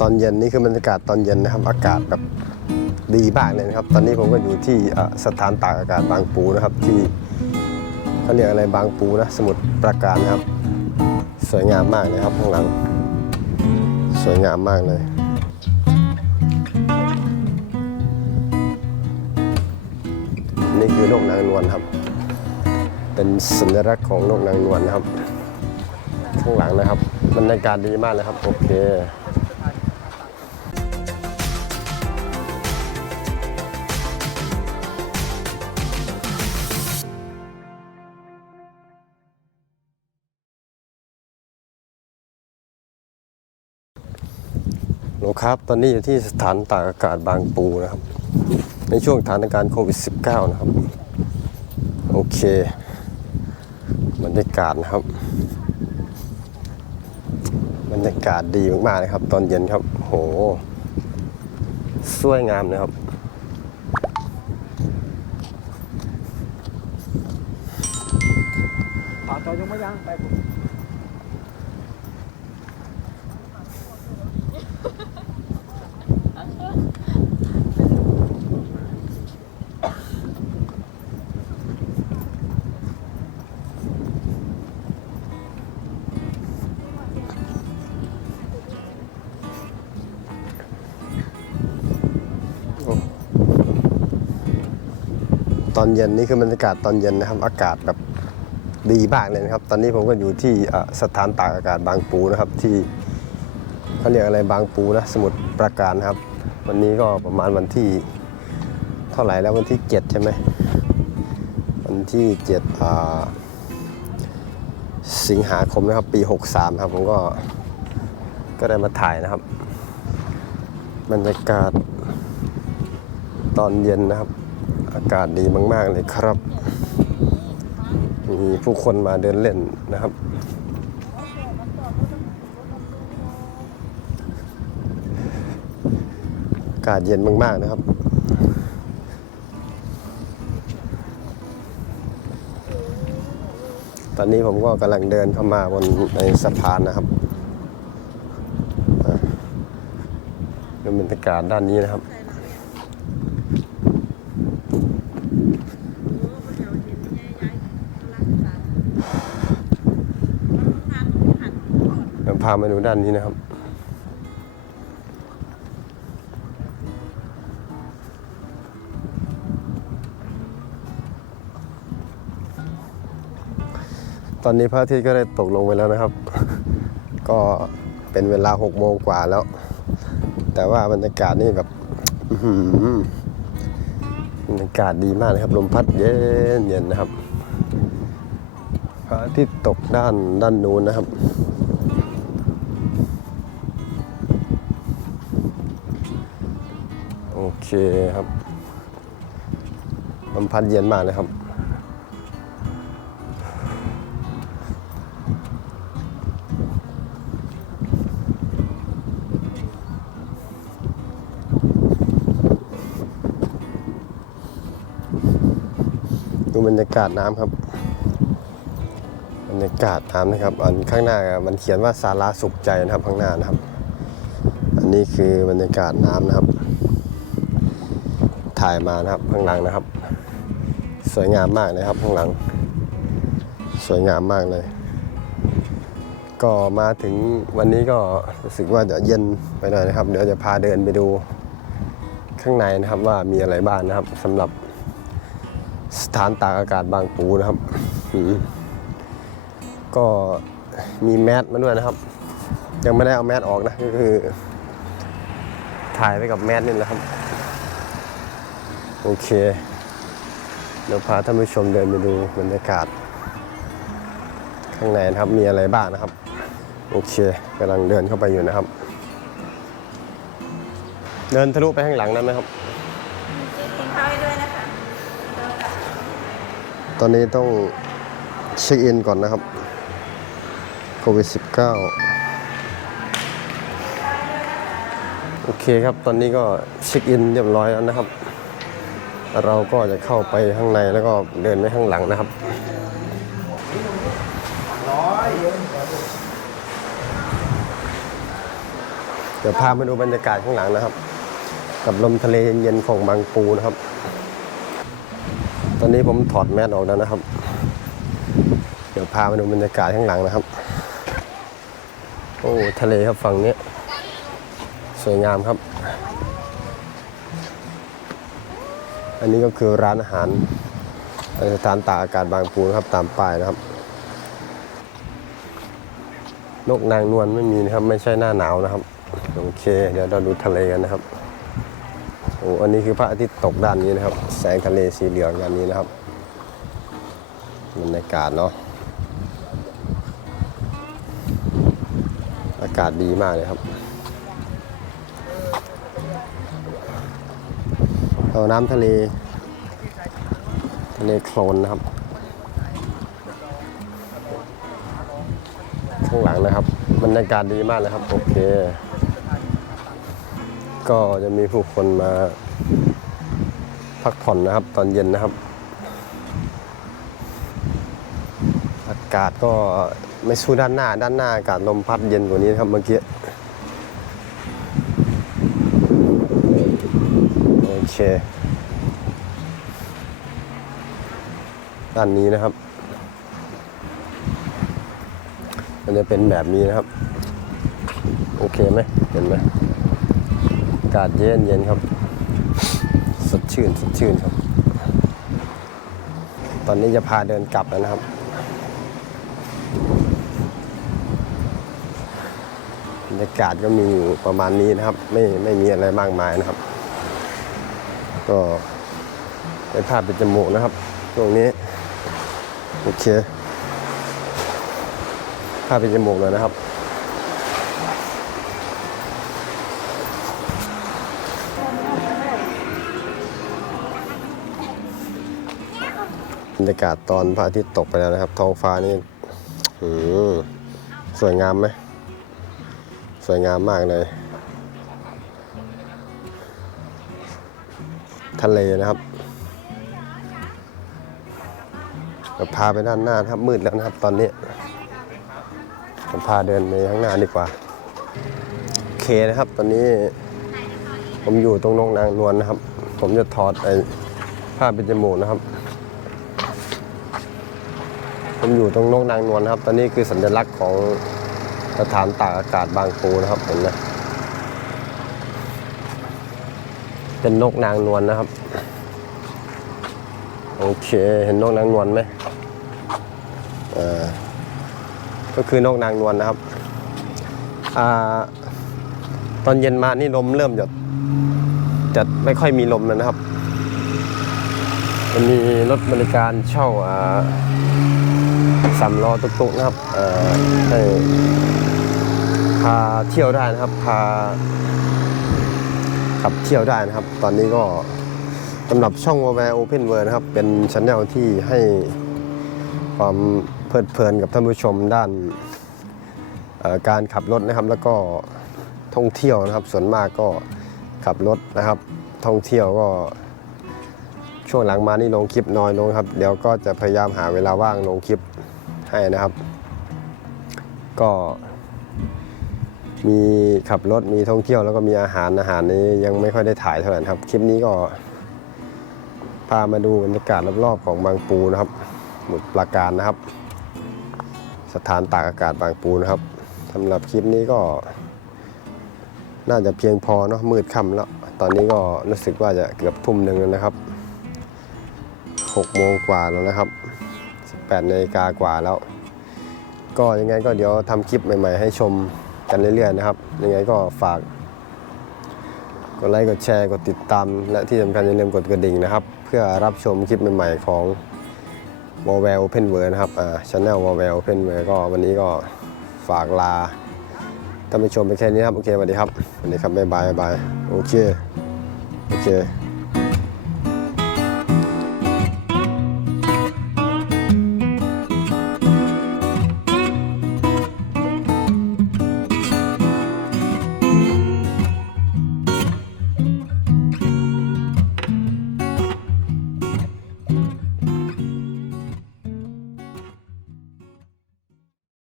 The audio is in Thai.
ตอนเย็นนี่คือบรรยากาศตอนเย็นนะครับ อากาศแบบดีมากเลยนะครับ ตอนนี้ผมก็อยู่ที่สถานตากอากาศบางปูนะครับ ที่เขาเรียกอะไรบางปูนะสมุทรปราการนะครับ สวยงามมากเลยครับข้างหลัง สวยงามมากเลยนี่คือนกนางนวลครับ เป็นสัญลักษณ์ของนกนางนวลนะครับ ข้างหลังนะครับบรรยากาศดีมากเลยครับ โอเค ลครับ ตอนนี้อยู่ที่สถานตากอากาศบางปูนะครับ ในช่วงสถานการณ์โควิด -19 นะครับ โอเคบรรยากาศนะครับ บรรยากาศดีมากๆเลยครับ ตอนเย็นครับ โห สวยงามนะครับขอต่อยังไม่ยังไป ตอนเย็นนี่คือบรรยากาศตอนเย็นนะครับ อากาศแบบดีมากเลยนะครับ ตอนนี้ผมก็อยู่ที่สถานตากอากาศบางปูนะครับ ที่เขาเรียกอะไรบางปูนะสมุทรปราการครับ วันนี้ก็ประมาณวันที่เท่าไหร่แล้ววันที่ 7 ใช่ไหมวันที่7สิงหาคมนะครับปี 63 ครับผมก็ก็ได้มาถ่ายนะครับ บรรยากาศตอนเย็นนะครับ อากาศดีมาก ๆ เลยครับ มีผู้คนมาเดินเล่นนะครับ อากาศเย็นมาก ๆ นะครับตอนนี้ผมก็กำลังเดินเข้ามาบนในสะพานนะครับอ่าดูบรรยากาศด้านนี้นะครับ เดี๋ยว พามาดูด้านนี้นะครับ ตอนนี้พระอาทิตย์ก็ได้ตกลงไปแล้วนะครับ ก็เป็นเวลา6โมงกว่าแล้ว แต่ว่าบรรยากาศนี่แบบอื้อหือบรรยากาศดีมากเลยครับ ลมพัดเย็นเย็นนะครับพระอาทิตย์ตกด้านด้านนู้นนะครับ เคครับลมพัดเย็นมากเลยครับ ดูบรรยากาศน้ำครับ บรรยากาศน้ำนะครับ อันข้างหน้ามันเขียนว่าสาราสุขใจนะครับข้างหน้านะครับ อันนี้คือบรรยากาศน้ำนะครับ ถ่ายมานะครับข้างหลังนะครับ สวยงามมากเลยครับข้างหลัง สวยงามมากเลย ก็มาถึงวันนี้ก็รู้สึกว่าจะเย็นไปหน่อยนะครับ เดี๋ยวจะพาเดินไปดูข้างในนะครับว่ามีอะไรบ้างนะครับสำหรับสถานตากอากาศบางปูนะครับ ก็มีแมสมาด้วยนะครับ ยังไม่ได้เอาแมสออกนะก็คือ ถ่ายไปกับแมสนี่แหละครับ โอเคเดี๋ยวพาท่านผู้ชมเดินไปดูบรรยากาศ ข้างในนะครับมีอะไรบ้างนะครับ โอเคกำลังเดินเข้าไปอยู่นะครับ เดินทะลุไปข้างหลังนั้นไหมครับ กินข้าวให้ด้วยนะคะตอนนี้ต้องเช็คอินก่อนนะครับโควิด -19 โอเคครับ ตอนนี้ก็เช็คอินเรียบร้อยแล้วนะครับ เราก็จะเข้าไปข้างในแล้วก็เดินไปข้างหลังนะครับเดี๋ยวพามาดูบรรยากาศข้างหลังนะครับ กับลมทะเลเย็นๆของบางปูนะครับ ตอนนี้ผมถอดแมสออกแล้วนะครับ เดี๋ยวพามาดูบรรยากาศข้างหลังนะครับ โอ้ทะเลครับฝั่งนี้ สวยงามครับ อันนี้ก็คือร้านอาหารสถานตากอากาศบางปูนะครับตามป้ายนะครับ นกนางนวลไม่มีนะครับ ไม่ใช่หน้าหนาวนะครับ โอเค เดี๋ยวเราดูทะเลกันนะครับโอ้อันนี้คือพระอาทิตย์ตกด้านนี้นะครับ แสงทะเลสีเหลืองด้านนี้นะครับบรรยากาศเนาะอากาศดีมากเลยครับ อาน้ำทะเล ทะเลโคลนนะครับ ข้างหลังนะครับบรรยากาศดีมากเลยครับ โอเค ก็จะมีผู้คนมาพักผ่อนนะครับ ตอนเย็นนะครับ อากาศก็ไม่สู้ด้านหน้า ด้านหน้าอากาศลมพัดเย็นกว่านี้นครับเมื่อกี้โอ เคด้านนี้นะครับ มันจะเป็นแบบนี้นะครับ โอเคไหมเห็นไหมอากาศเย็นเย็นครับ สดชื่นสดชื่นครับ ตอนนี้จะพาเดินกลับแล้วนะครับ บรรยากาศก็มีอยู่ประมาณนี้นะครับ ไม่ไม่มีอะไรมากมายนะครับ ก็เป็นภาพเป็นจมูกนะครับช่วงนี้ โอเค ภาพเป็นจมูกเลยนะครับบรรยากาศตอนพระอาทิตย์ตกไปแล้วนะครับ ท้องฟ้านี่สวยงามไหม สวยงามมากเลย ทะเลนะครับเดี๋ยวพาไปด้านหน้าครับมืดแล้วนะครับ ตอนนี้ผมพาเดินไปข้างหน้าดีกว่าโอเคนะครับ ตอนนี้ผมอยู่ตรงนกนางนวลนะครับ ผมจะถอดไอ้ผ้าเปิดจมูกนะครับ ผมอยู่ตรงนกนางนวลนะครับ ตอนนี้คือสัญลักษณ์ของสถานตากอากาศบางปูนะครับเห็นไหม เป็นนกนางนวลนะครับ โอเคเห็นนกนางนวลไหมอ่อก็คือนกนางนวลนะครับอ่าตอนเย็นมานี่ลมเริ่มจะจะไม่ค่อยมีลมแล้วนะครับมันมีรถบริการเช่าอ่าสามล้อตุกๆนะครับอ่อให้พาเที่ยวได้นะครับพา ขับเที่ยวได้นะครับ ตอนนี้ก็สำหรับช่องว a แวร์โอเพนเวิร์นะครับ เป็นชันแนลที่ให้ความเพลิดเพลินกับท่านผู้ชมด้านการขับรถนะครับ แล้วก็ท่องเที่ยวนะครับ ส่วนมากก็ขับรถนะครับ ท่องเที่ยวก็ช่วงหลังมานี่ลงคลิปน้อยลงครับเดี๋ยวก็จะพยายามหาเวลาว่างลงคลิปให้นะครับ ก็ มีขับรถมีท่องเที่ยวแล้วก็มีอาหารอาหารนี้ยังไม่ค่อยได้ถ่ายเท่าไหร่ครับ คลิปนี้ก็ พามาดูบรรยากาศรอบๆของบางปูนะครับ หมุดปราการนะครับ สถานตากอากาศบางปูนะครับสำหรับคลิปนี้ก็ น่าจะเพียงพอเนาะมืดค่ำแล้ว ตอนนี้ก็รู้สึกว่าจะเกือบทุ่มหนึ่งแล้วนะครับ6โมงกว่าแล้วนะครับ 18นาฬิกากว่าแล้ว ก็ยังไงก็เดี๋ยวทำคลิปใหม่ ๆ ให้ชม กันเรื่อยๆนะครับ ยังไงก็ฝากกดไลค์กดแชร์กดติดตาม และที่สำคัญอย่าลืมกดกระดิ่งนะครับ เพื่อรับชมคลิปใหม่ๆของ w a l w a r Open World นะครับอ่าช anel w a l w a r Open World ก็วันนี้ก็ฝากลาท่านผู้ชมไปแค่นี้ครับ โอเคสวัสดีครับสวัสดีครับบ๊ายบายบ๊ายบายโอเค โอเค